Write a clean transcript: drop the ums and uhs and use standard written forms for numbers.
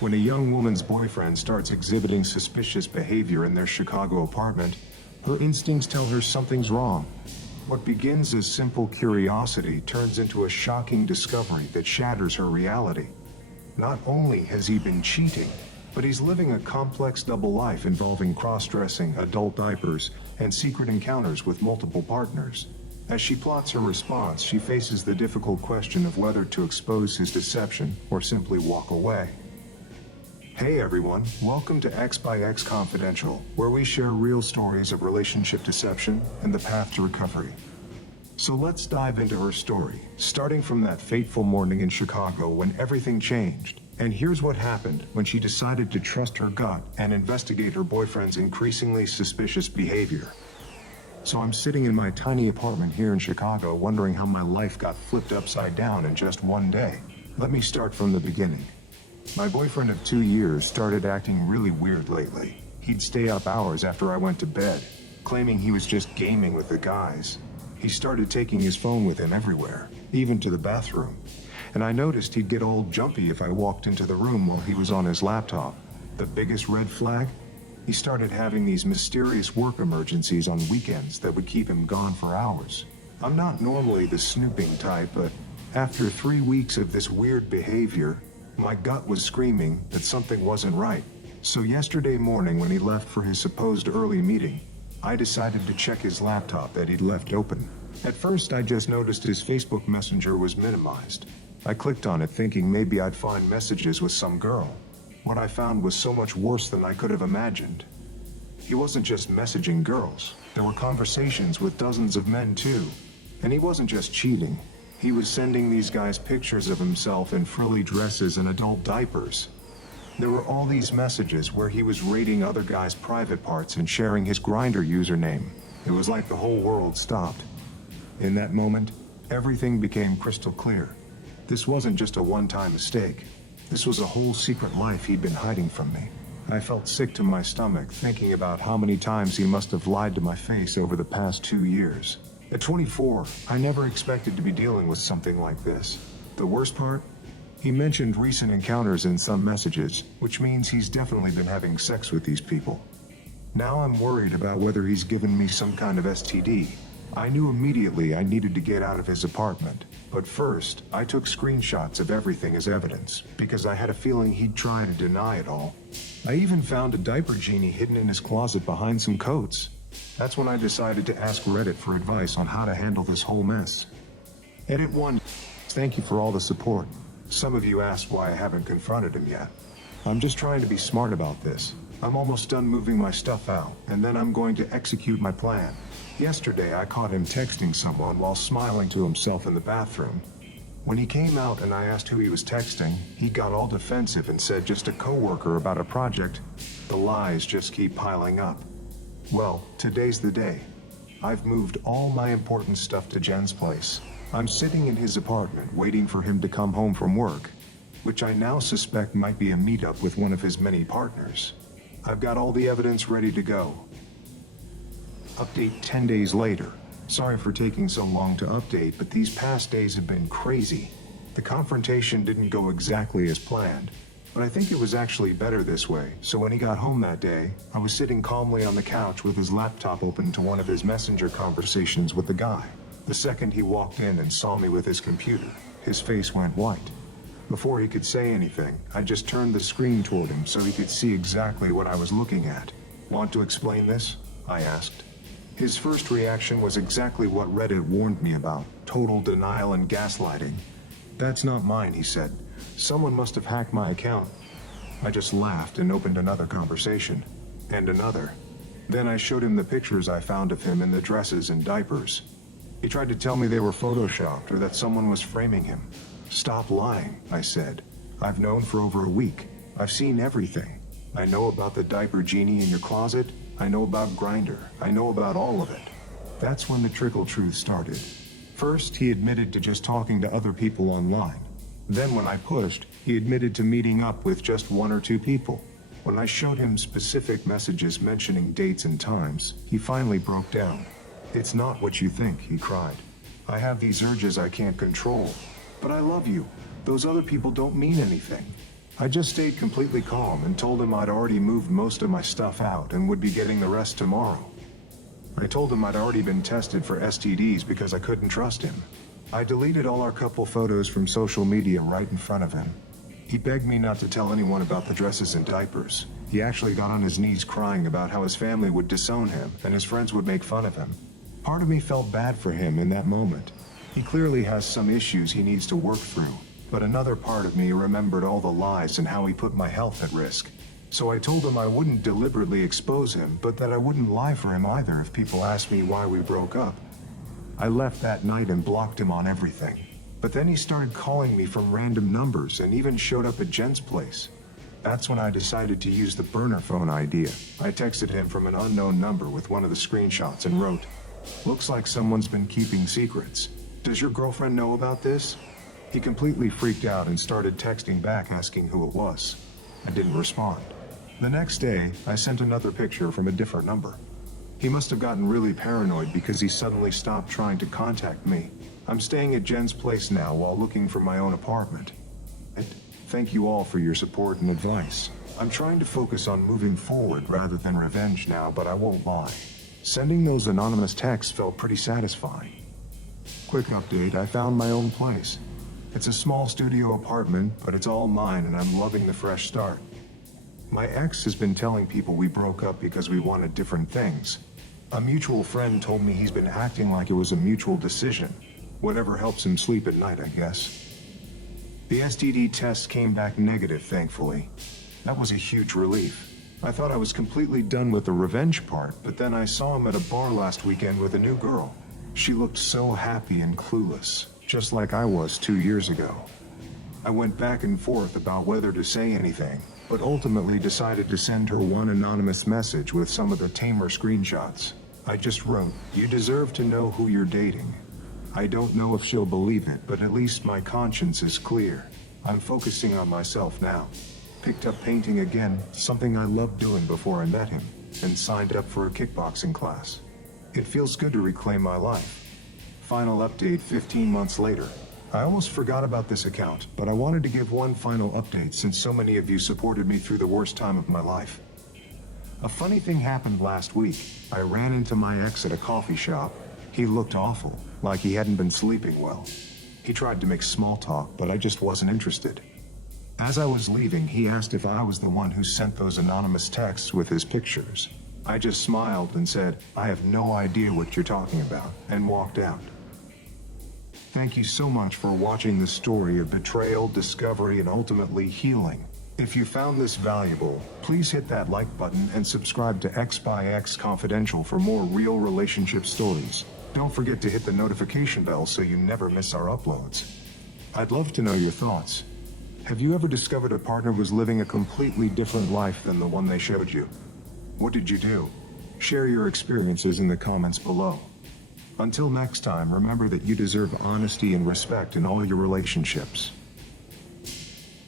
When a young woman's boyfriend starts exhibiting suspicious behavior in their Chicago apartment, her instincts tell her something's wrong. What begins as simple curiosity turns into a shocking discovery that shatters her reality. Not only has he been cheating, but he's living a complex double life involving cross-dressing, adult diapers, and secret encounters with multiple partners. As she plots her response, she faces the difficult question of whether to expose his deception or simply walk away. Hey everyone, welcome to X by X Confidential, where we share real stories of relationship deception and the path to recovery. So let's dive into her story, starting from that fateful morning in Chicago when everything changed. And here's what happened when she decided to trust her gut and investigate her boyfriend's increasingly suspicious behavior. So I'm sitting in my tiny apartment here in Chicago wondering how my life got flipped upside down in just one day. Let me start from the beginning. My boyfriend of 2 years started acting really weird lately. He'd stay up hours after I went to bed, claiming he was just gaming with the guys. He started taking his phone with him everywhere, even to the bathroom. And I noticed he'd get all jumpy if I walked into the room while he was on his laptop. The biggest red flag? He started having these mysterious work emergencies on weekends that would keep him gone for hours. I'm not normally the snooping type, but after 3 weeks of this weird behavior, my gut was screaming that something wasn't right. So yesterday morning when he left for his supposed early meeting, I decided to check his laptop that he'd left open. At first I just noticed his Facebook Messenger was minimized. I clicked on it thinking maybe I'd find messages with some girl. What I found was so much worse than I could have imagined. He wasn't just messaging girls. There were conversations with dozens of men too. And he wasn't just cheating. He was sending these guys pictures of himself in frilly dresses and adult diapers. There were all these messages where he was rating other guys' private parts and sharing his Grindr username. It was like the whole world stopped. In that moment, everything became crystal clear. This wasn't just a one-time mistake. This was a whole secret life he'd been hiding from me. I felt sick to my stomach thinking about how many times he must have lied to my face over the past 2 years. At 24, I never expected to be dealing with something like this. The worst part? He mentioned recent encounters in some messages, which means he's definitely been having sex with these people. Now I'm worried about whether he's given me some kind of STD. I knew immediately I needed to get out of his apartment. But first, I took screenshots of everything as evidence, because I had a feeling he'd try to deny it all. I even found a diaper genie hidden in his closet behind some coats. That's when I decided to ask Reddit for advice on how to handle this whole mess. Edit 1. Thank you for all the support. Some of you asked why I haven't confronted him yet. I'm just trying to be smart about this. I'm almost done moving my stuff out, and then I'm going to execute my plan. Yesterday I caught him texting someone while smiling to himself in the bathroom. When he came out and I asked who he was texting, he got all defensive and said just a coworker about a project. The lies just keep piling up. Well, today's the day. I've moved all my important stuff to Jen's place. I'm sitting in his apartment waiting for him to come home from work, which I now suspect might be a meetup with one of his many partners. I've got all the evidence ready to go. Update 10 days later. Sorry for taking so long to update, but these past days have been crazy. The confrontation didn't go exactly as planned, but I think it was actually better this way. So when he got home that day, I was sitting calmly on the couch with his laptop open to one of his messenger conversations with the guy. The second he walked in and saw me with his computer, his face went white. Before he could say anything, I just turned the screen toward him so he could see exactly what I was looking at. Want to explain this? I asked. His first reaction was exactly what Reddit warned me about, total denial and gaslighting. That's not mine, he said. Someone must have hacked my account. I just laughed and opened another conversation. And another. Then I showed him the pictures I found of him in the dresses and diapers. He tried to tell me they were photoshopped or that someone was framing him. Stop lying, I said. I've known for over a week. I've seen everything. I know about the diaper genie in your closet. I know about Grindr. I know about all of it. That's when the trickle truth started. First, he admitted to just talking to other people online. Then when I pushed, he admitted to meeting up with just 1 or 2 people. When I showed him specific messages mentioning dates and times, he finally broke down. It's not what you think, he cried. I have these urges I can't control. But I love you. Those other people don't mean anything. I just stayed completely calm and told him I'd already moved most of my stuff out and would be getting the rest tomorrow. I told him I'd already been tested for STDs because I couldn't trust him. I deleted all our couple photos from social media right in front of him. He begged me not to tell anyone about the dresses and diapers. He actually got on his knees crying about how his family would disown him and his friends would make fun of him. Part of me felt bad for him in that moment. He clearly has some issues he needs to work through, but another part of me remembered all the lies and how he put my health at risk. So I told him I wouldn't deliberately expose him, but that I wouldn't lie for him either if people asked me why we broke up. I left that night and blocked him on everything. But then he started calling me from random numbers and even showed up at Jen's place. That's when I decided to use the burner phone idea. I texted him from an unknown number with one of the screenshots and wrote, "Looks like someone's been keeping secrets. Does your girlfriend know about this?" He completely freaked out and started texting back asking who it was. I didn't respond. The next day, I sent another picture from a different number. He must have gotten really paranoid because he suddenly stopped trying to contact me. I'm staying at Jen's place now while looking for my own apartment. And thank you all for your support and advice. I'm trying to focus on moving forward rather than revenge now, but I won't lie. Sending those anonymous texts felt pretty satisfying. Quick update, I found my own place. It's a small studio apartment, but it's all mine and I'm loving the fresh start. My ex has been telling people we broke up because we wanted different things. A mutual friend told me he's been acting like it was a mutual decision. Whatever helps him sleep at night, I guess. The STD test came back negative, thankfully. That was a huge relief. I thought I was completely done with the revenge part, but then I saw him at a bar last weekend with a new girl. She looked so happy and clueless, just like I was 2 years ago. I went back and forth about whether to say anything, but ultimately decided to send her one anonymous message with some of the tamer screenshots. I just wrote, "You deserve to know who you're dating." I don't know if she'll believe it, but at least my conscience is clear. I'm focusing on myself now. Picked up painting again, something I loved doing before I met him, and signed up for a kickboxing class. It feels good to reclaim my life. Final update 15 months later. I almost forgot about this account, but I wanted to give one final update since so many of you supported me through the worst time of my life. A funny thing happened last week. I ran into my ex at a coffee shop. He looked awful, like he hadn't been sleeping well. He tried to make small talk, but I just wasn't interested. As I was leaving, he asked if I was the one who sent those anonymous texts with his pictures. I just smiled and said, "I have no idea what you're talking about," and walked out. Thank you so much for watching the story of betrayal, discovery, and ultimately healing. If you found this valuable, please hit that like button and subscribe to X by X Confidential for more real relationship stories. Don't forget to hit the notification bell so you never miss our uploads. I'd love to know your thoughts. Have you ever discovered a partner was living a completely different life than the one they showed you? What did you do? Share your experiences in the comments below. Until next time, remember that you deserve honesty and respect in all your relationships.